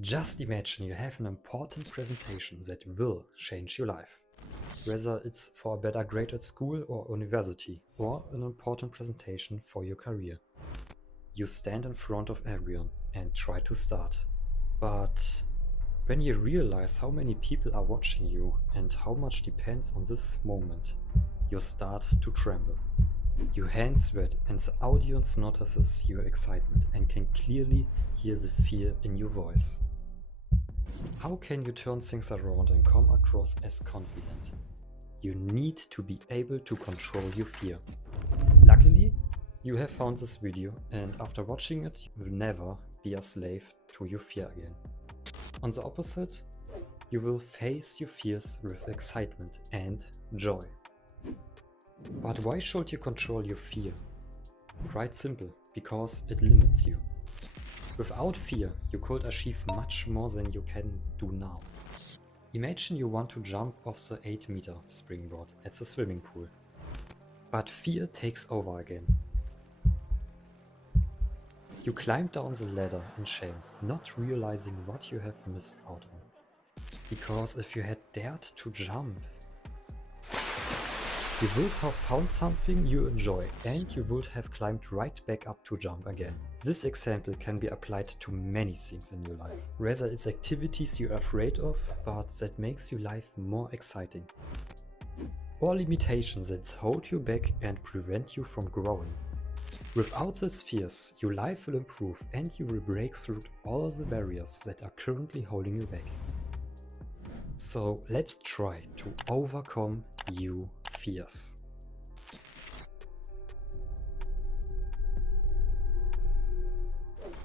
Just imagine you have an important presentation that will change your life. Whether it's for a better grade at school or university, or an important presentation for your career. You stand in front of everyone and try to start. But when you realize how many people are watching you and how much depends on this moment, you start to tremble. Your hands sweat and the audience notices your excitement and can clearly hear the fear in your voice. How can you turn things around and come across as confident? You need to be able to control your fear. Luckily, you have found this video, and after watching it, you will never be a slave to your fear again. On the opposite, you will face your fears with excitement and joy. But why should you control your fear? Quite simple, because it limits you. Without fear, you could achieve much more than you can do now. Imagine you want to jump off the 8-meter springboard at the swimming pool. But fear takes over again. You climb down the ladder in shame, not realizing what you have missed out on. Because if you had dared to jump, you would have found something you enjoy and you would have climbed right back up to jump again. This example can be applied to many things in your life. Whether it's activities you're afraid of, but that makes your life more exciting. Or limitations that hold you back and prevent you from growing. Without these fears, your life will improve and you will break through all the barriers that are currently holding you back. So let's try to overcome your fears.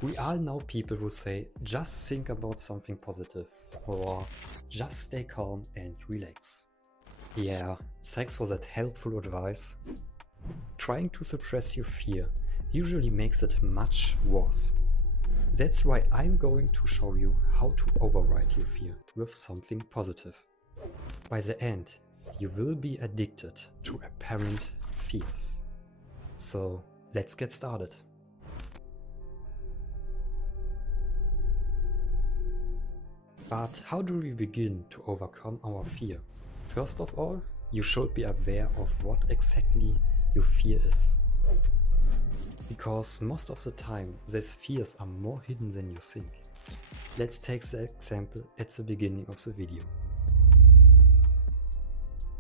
We all know people who say, just think about something positive, or just stay calm and relax. Yeah, thanks for that helpful advice. Trying to suppress your fear usually makes it much worse. That's why I'm going to show you how to override your fear with something positive. By the end, you will be addicted to apparent fears. So let's get started. But how do we begin to overcome our fear? First of all, you should be aware of what exactly your fear is. Because most of the time, these fears are more hidden than you think. Let's take the example at the beginning of the video.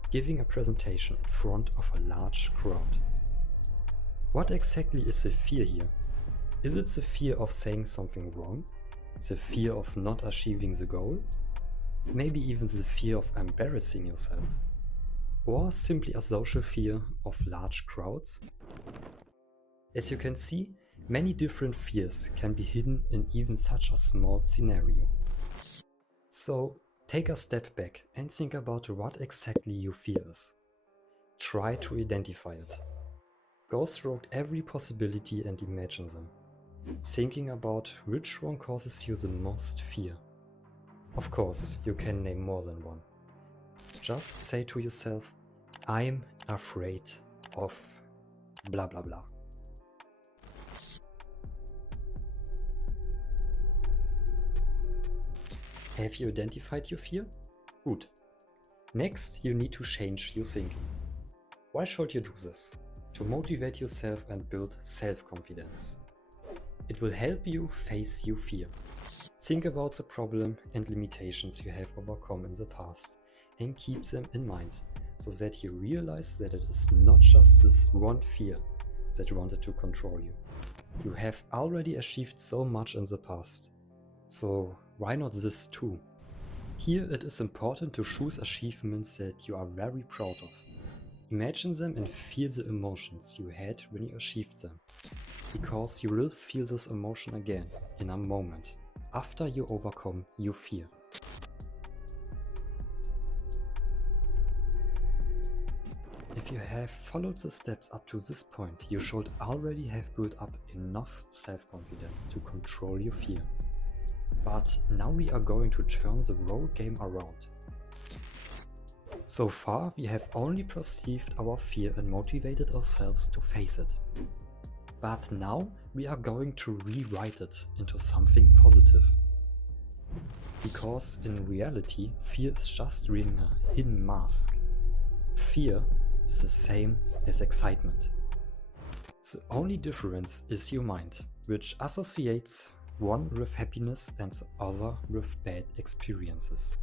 Giving a presentation in front of a large crowd. What exactly is the fear here? Is it the fear of saying something wrong? The fear of not achieving the goal? Maybe even the fear of embarrassing yourself? Or simply a social fear of large crowds? As you can see, many different fears can be hidden in even such a small scenario. So take a step back and think about what exactly your fear is. Try to identify it. Go through every possibility and imagine them, thinking about which one causes you the most fear. Of course, you can name more than one. Just say to yourself, I'm afraid of blah blah blah. Have you identified your fear? Good. Next, you need to change your thinking. Why should you do this? To motivate yourself and build self-confidence. It will help you face your fear. Think about the problem and limitations you have overcome in the past and keep them in mind, so that you realize that it is not just this one fear that wanted to control you. You have already achieved so much in the past. So why not this too? Here it is important to choose achievements that you are very proud of. Imagine them and feel the emotions you had when you achieved them. Because you will feel this emotion again in a moment, after you overcome your fear. If you have followed the steps up to this point, you should already have built up enough self-confidence to control your fear. But now we are going to turn the role game around. So far, we have only perceived our fear and motivated ourselves to face it. But now we are going to rewrite it into something positive. Because in reality, fear is just wearing a hidden mask. Fear is the same as excitement. The only difference is your mind, which associates one with happiness and the other with bad experiences.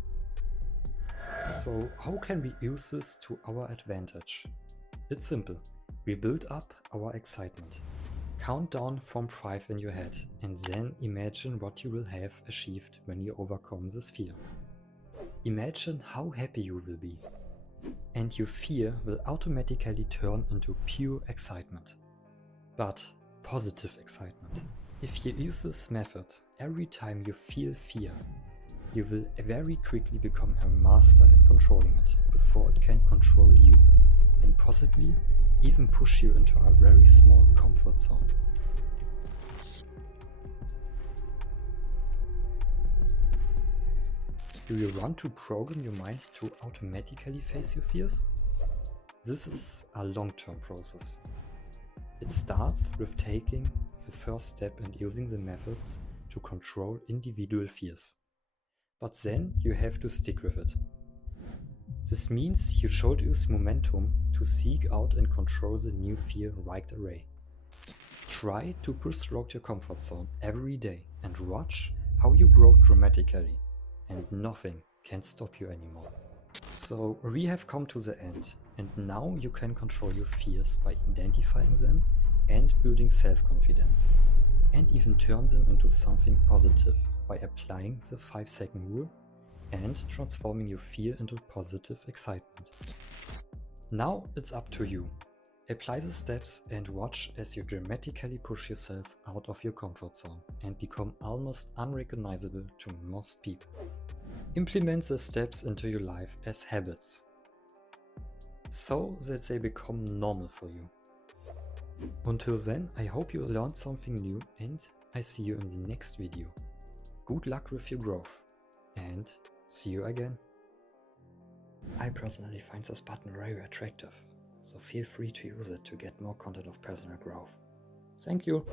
So how can we use this to our advantage? It's simple. We build up our excitement. Count down from 5 in your head and then imagine what you will have achieved when you overcome this fear. Imagine how happy you will be. And your fear will automatically turn into pure excitement. But positive excitement. If you use this method every time you feel fear, you will very quickly become a master at controlling it before it can control you, and possibly even push you into a very small comfort zone. Do you want to program your mind to automatically face your fears? This is a long-term process. It starts with taking the first step and using the methods to control individual fears. But then you have to stick with it. This means you should use momentum to seek out and control the new fear right away. Try to push through your comfort zone every day and watch how you grow dramatically, and nothing can stop you anymore. So we have come to the end, and now you can control your fears by identifying them and building self-confidence, and even turn them into something positive by applying the 5-second rule and transforming your fear into positive excitement. Now it's up to you. Apply the steps and watch as you dramatically push yourself out of your comfort zone and become almost unrecognizable to most people. Implement the steps into your life as habits, so that they become normal for you. Until then, I hope you learned something new, and I see you in the next video. Good luck with your growth, and see you again. I personally find this button very attractive, so feel free to use it to get more content of personal growth. Thank you!